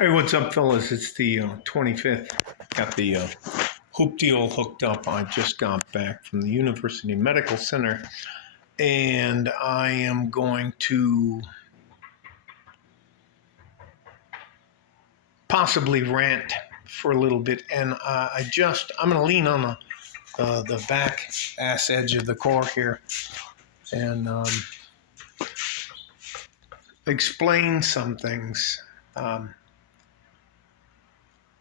Hey, what's up, fellas? It's the 25th. Got the hoop deal hooked up. I just got back from the University Medical Center, and I am going to possibly rant for a little bit. And I'm going to lean on the back ass edge of the car here and explain some things. Um,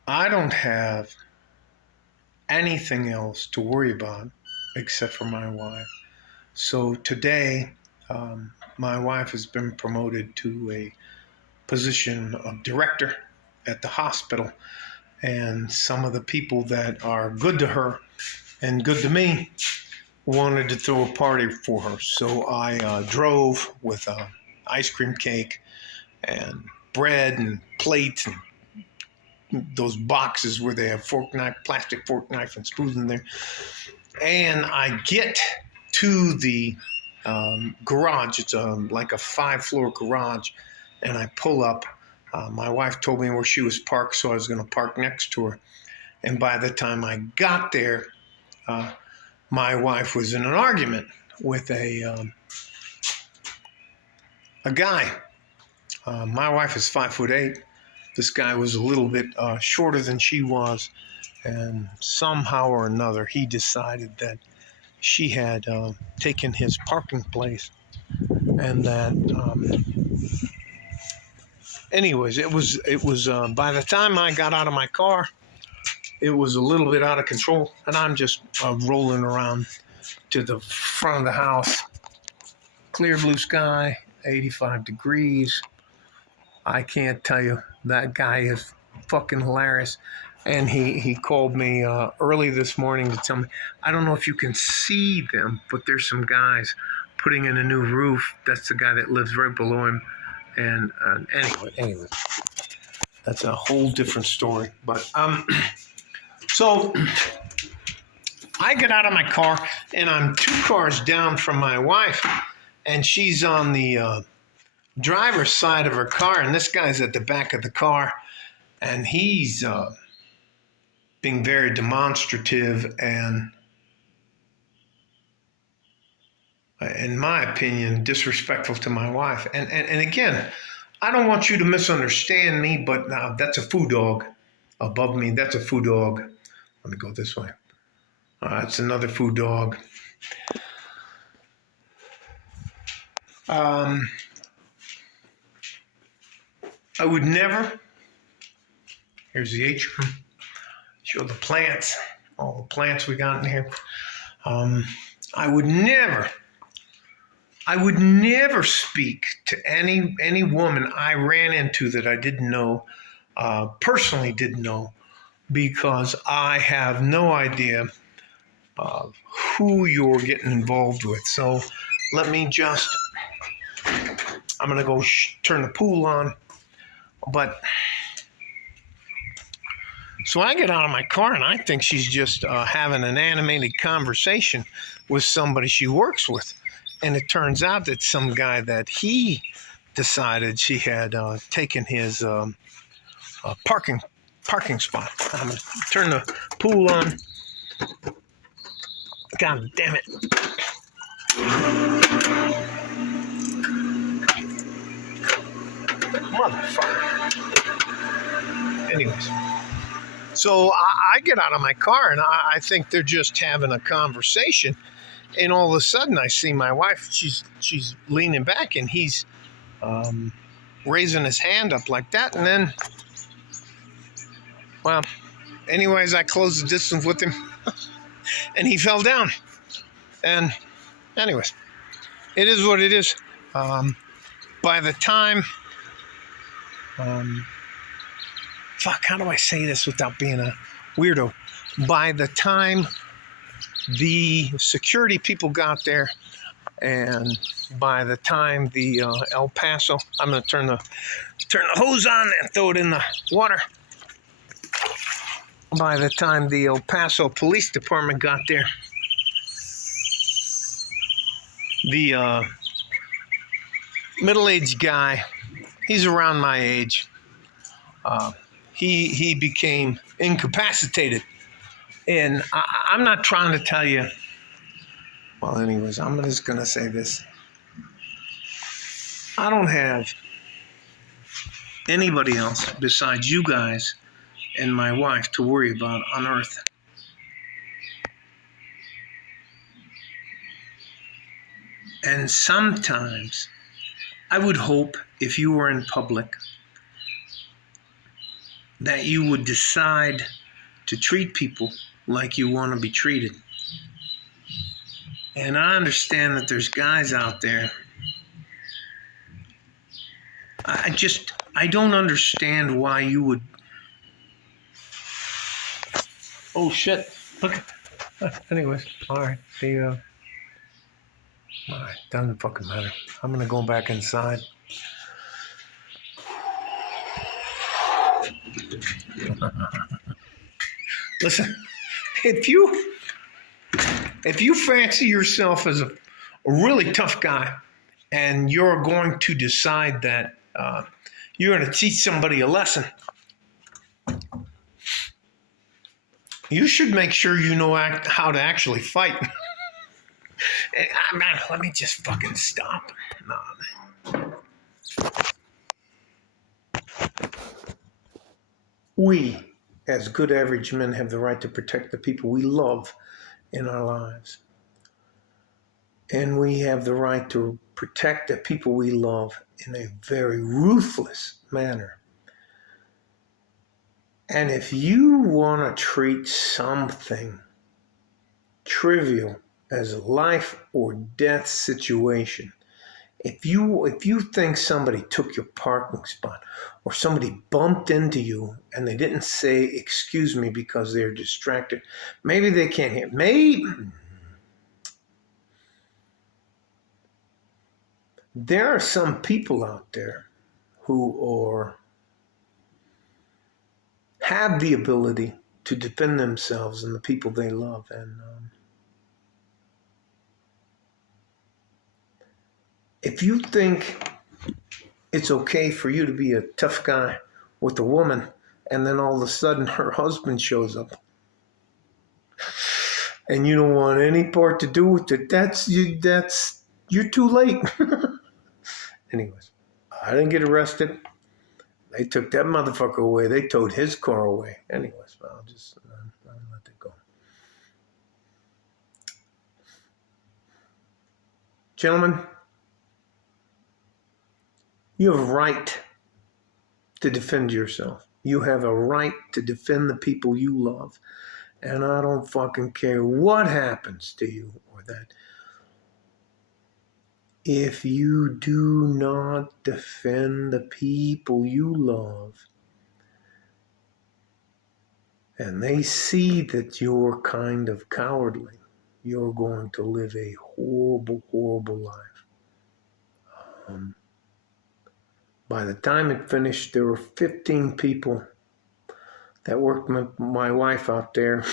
I don't have anything else to worry about except for my wife. So today, my wife has been promoted to a position of director at the hospital, and some of the people that are good to her and good to me wanted to throw a party for her. So I drove with ice cream cake and bread and plates and those boxes where they have fork knife, plastic fork knife and spoons in there. And I get to the garage. It's like a 5-floor garage, and I pull up. My wife told me where she was parked, so I was going to park next to her. And by the time I got there, my wife was in an argument with a guy. My wife is 5'8". This guy was a little bit shorter than she was, and somehow or another, he decided that she had taken his parking place, and that anyways, it was by the time I got out of my car, it was a little bit out of control, and I'm just rolling around to the front of the house. Clear blue sky, 85 degrees. I can't tell you, that guy is fucking hilarious. And he called me early this morning to tell me, I don't know if you can see them, but there's some guys putting in a new roof. That's the guy that lives right below him. And anyway, that's a whole different story. But so I get out of my car, and I'm 2 cars down from my wife, and she's on the driver's side of her car, and this guy's at the back of the car, and he's being very demonstrative and, in my opinion, disrespectful to my wife. And again, I don't want you to misunderstand me, but that's a food dog above me. That's a food dog. Let me go this way. It's another food dog. I would never. Here's the atrium. Show the plants. All the plants we got in here. I would never speak to any woman I ran into that I didn't know, personally didn't know, because I have no idea who you're getting involved with. So let me just, I'm going to go turn the pool on. But so I get out of my car, and I think she's just having an animated conversation with somebody she works with. And it turns out that some guy that he decided she had taken his parking spot. I'm going to turn the pool on. God damn it. Motherfucker. Anyways. So I get out of my car, and I think they're just having a conversation. And all of a sudden, I see my wife. She's leaning back, and he's raising his hand up like that. And then, well, anyways, I closed the distance with him, and he fell down. And anyways, it is what it is. By the time, how do I say this without being a weirdo? By the time the security people got there, and by the time the El Paso, I'm going to turn the hose on and throw it in the water. By the time the El Paso Police Department got there, the middle-aged guy, he's around my age, He became incapacitated. And I'm not trying to tell you. Well, anyways, I'm just going to say this. I don't have anybody else besides you guys and my wife to worry about on earth. And sometimes I would hope if you were in public that you would decide to treat people like you want to be treated. And I understand that there's guys out there. I don't understand why you would. Oh shit! Look. Anyways, all right. All right, doesn't fucking matter. I'm gonna go back inside. Listen, if you fancy yourself as a really tough guy, and you're going to decide that you're going to teach somebody a lesson, you should make sure you know how to actually fight. Man, let me just fucking stop. No. We, as good average men, have the right to protect the people we love in our lives. And we have the right to protect the people we love in a very ruthless manner. And if you want to treat something trivial as a life or death situation, if you think somebody took your parking spot or somebody bumped into you and they didn't say excuse me because they're distracted, maybe they can't hear. Maybe there are some people out there who have the ability to defend themselves and the people they love. And if you think it's okay for you to be a tough guy with a woman and then all of a sudden her husband shows up and you don't want any part to do with it, you're too late. Anyways, I didn't get arrested. They took that motherfucker away. They towed his car away. Anyways, I'll just let that go. Gentlemen, you have a right to defend yourself. You have a right to defend the people you love. And I don't fucking care what happens to you or that. If you do not defend the people you love, and they see that you're kind of cowardly, you're going to live a horrible, horrible life. By the time it finished, there were 15 people that worked with my wife out there.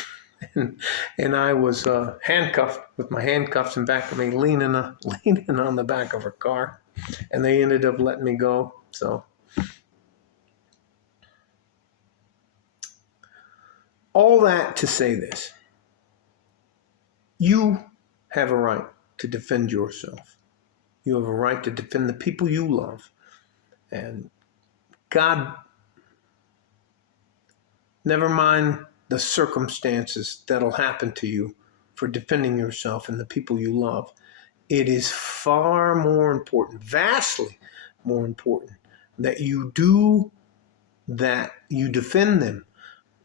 And I was handcuffed with my handcuffs in back of me, leaning on the back of her car. And they ended up letting me go. So all that to say this. You have a right to defend yourself. You have a right to defend the people you love. And God, never mind the circumstances that'll happen to you for defending yourself and the people you love. It is far more important, vastly more important, that you do that, you defend them,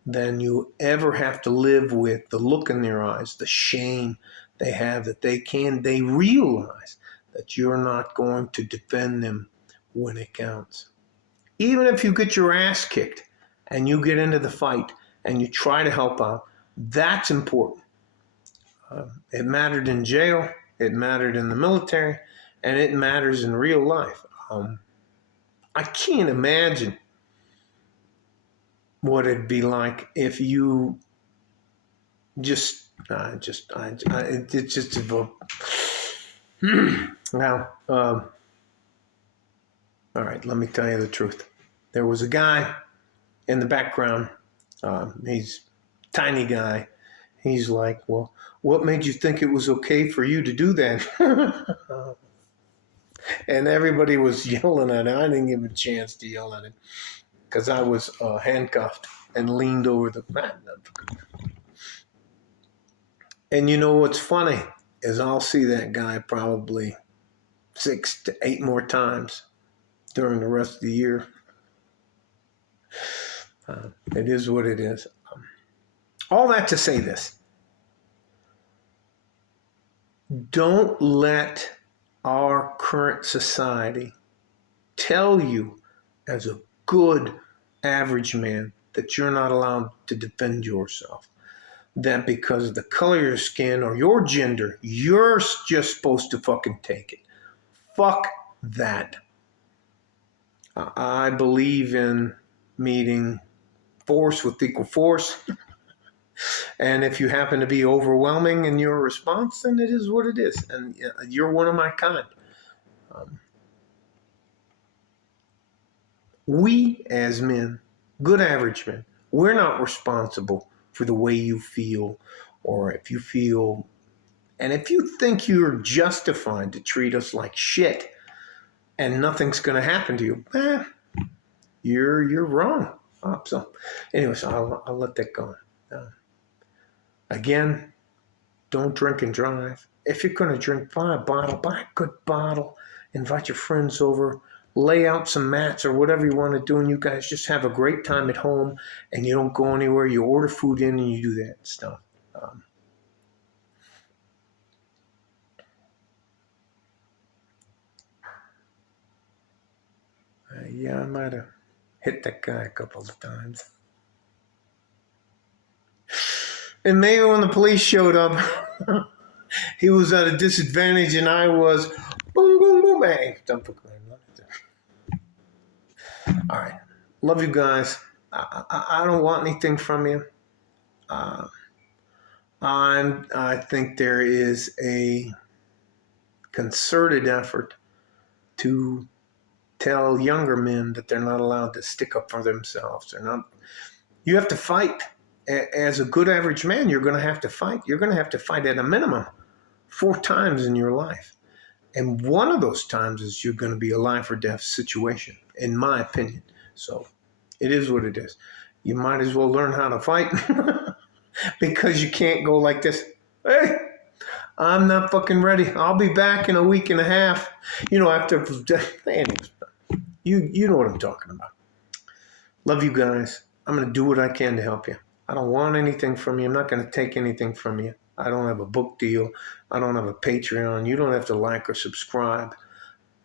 than you ever have to live with the look in their eyes, the shame they have that they realize that you're not going to defend them when it counts. Even if you get your ass kicked and you get into the fight and you try to help out, that's important. It mattered in jail, it mattered in the military, and it matters in real life. I can't imagine what it'd be like if you it's just about. Now, all right, let me tell you the truth. There was a guy in the background, he's a tiny guy. He's like, well, what made you think it was okay for you to do that? And everybody was yelling at him. I didn't give him a chance to yell at him because I was handcuffed and leaned over the mat. And you know what's funny is I'll see that guy probably 6 to 8 more times during the rest of the year. It is what it is. All that to say this. Don't let our current society tell you as a good average man that you're not allowed to defend yourself. That because of the color of your skin or your gender, you're just supposed to fucking take it. Fuck that. I believe in meeting force with equal force. And if you happen to be overwhelming in your response, then it is what it is. And you're one of my kind. We as men, good average men, we're not responsible for the way you feel, or if you feel, and if you think you're justified to treat us like shit and nothing's going to happen to you, you're wrong. So anyways, I'll let that go. Again, don't drink and drive. If you're going to drink, buy a bottle, buy a good bottle, invite your friends over, lay out some mats or whatever you want to do, and you guys just have a great time at home, and you don't go anywhere. You order food in and you do that stuff. Yeah, I might have hit that guy a couple of times. And maybe when the police showed up, he was at a disadvantage and I was boom, boom, boom, bang. All right. Love you guys. I don't want anything from you. I think there is a concerted effort to tell younger men that they're not allowed to stick up for themselves. You have to fight. As a good average man, you're going to have to fight. You're going to have to fight at a minimum 4 times in your life. And one of those times is you're going to be a life or death situation, in my opinion. So it is what it is. You might as well learn how to fight because you can't go like this. Hey, I'm not fucking ready. I'll be back in a week and a half. After, anyways, you know what I'm talking about. Love you guys. I'm going to do what I can to help you. I don't want anything from you. I'm not going to take anything from you. I don't have a book deal. I don't have a Patreon. You don't have to like or subscribe.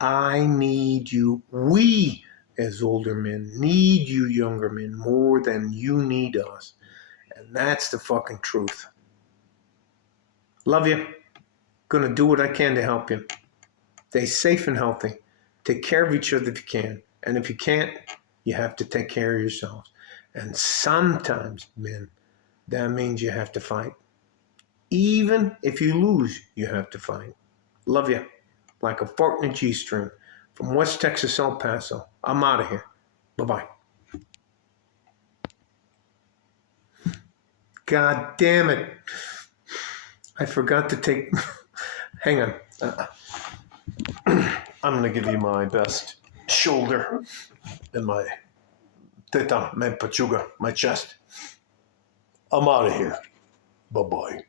I need you. We, as older men, need you younger men more than you need us. And that's the fucking truth. Love you. Going to do what I can to help you. Stay safe and healthy. Take care of each other if you can. And if you can't, you have to take care of yourselves. And sometimes, men, that means you have to fight. Even if you lose, you have to fight. Love you. Like a fart in a G-string. From West Texas, El Paso. I'm out of here. Bye-bye. God damn it. I forgot to take... Hang on. I'm going to give you my best shoulder and my teta, my pechuga, my chest. I'm out of here. Bye-bye.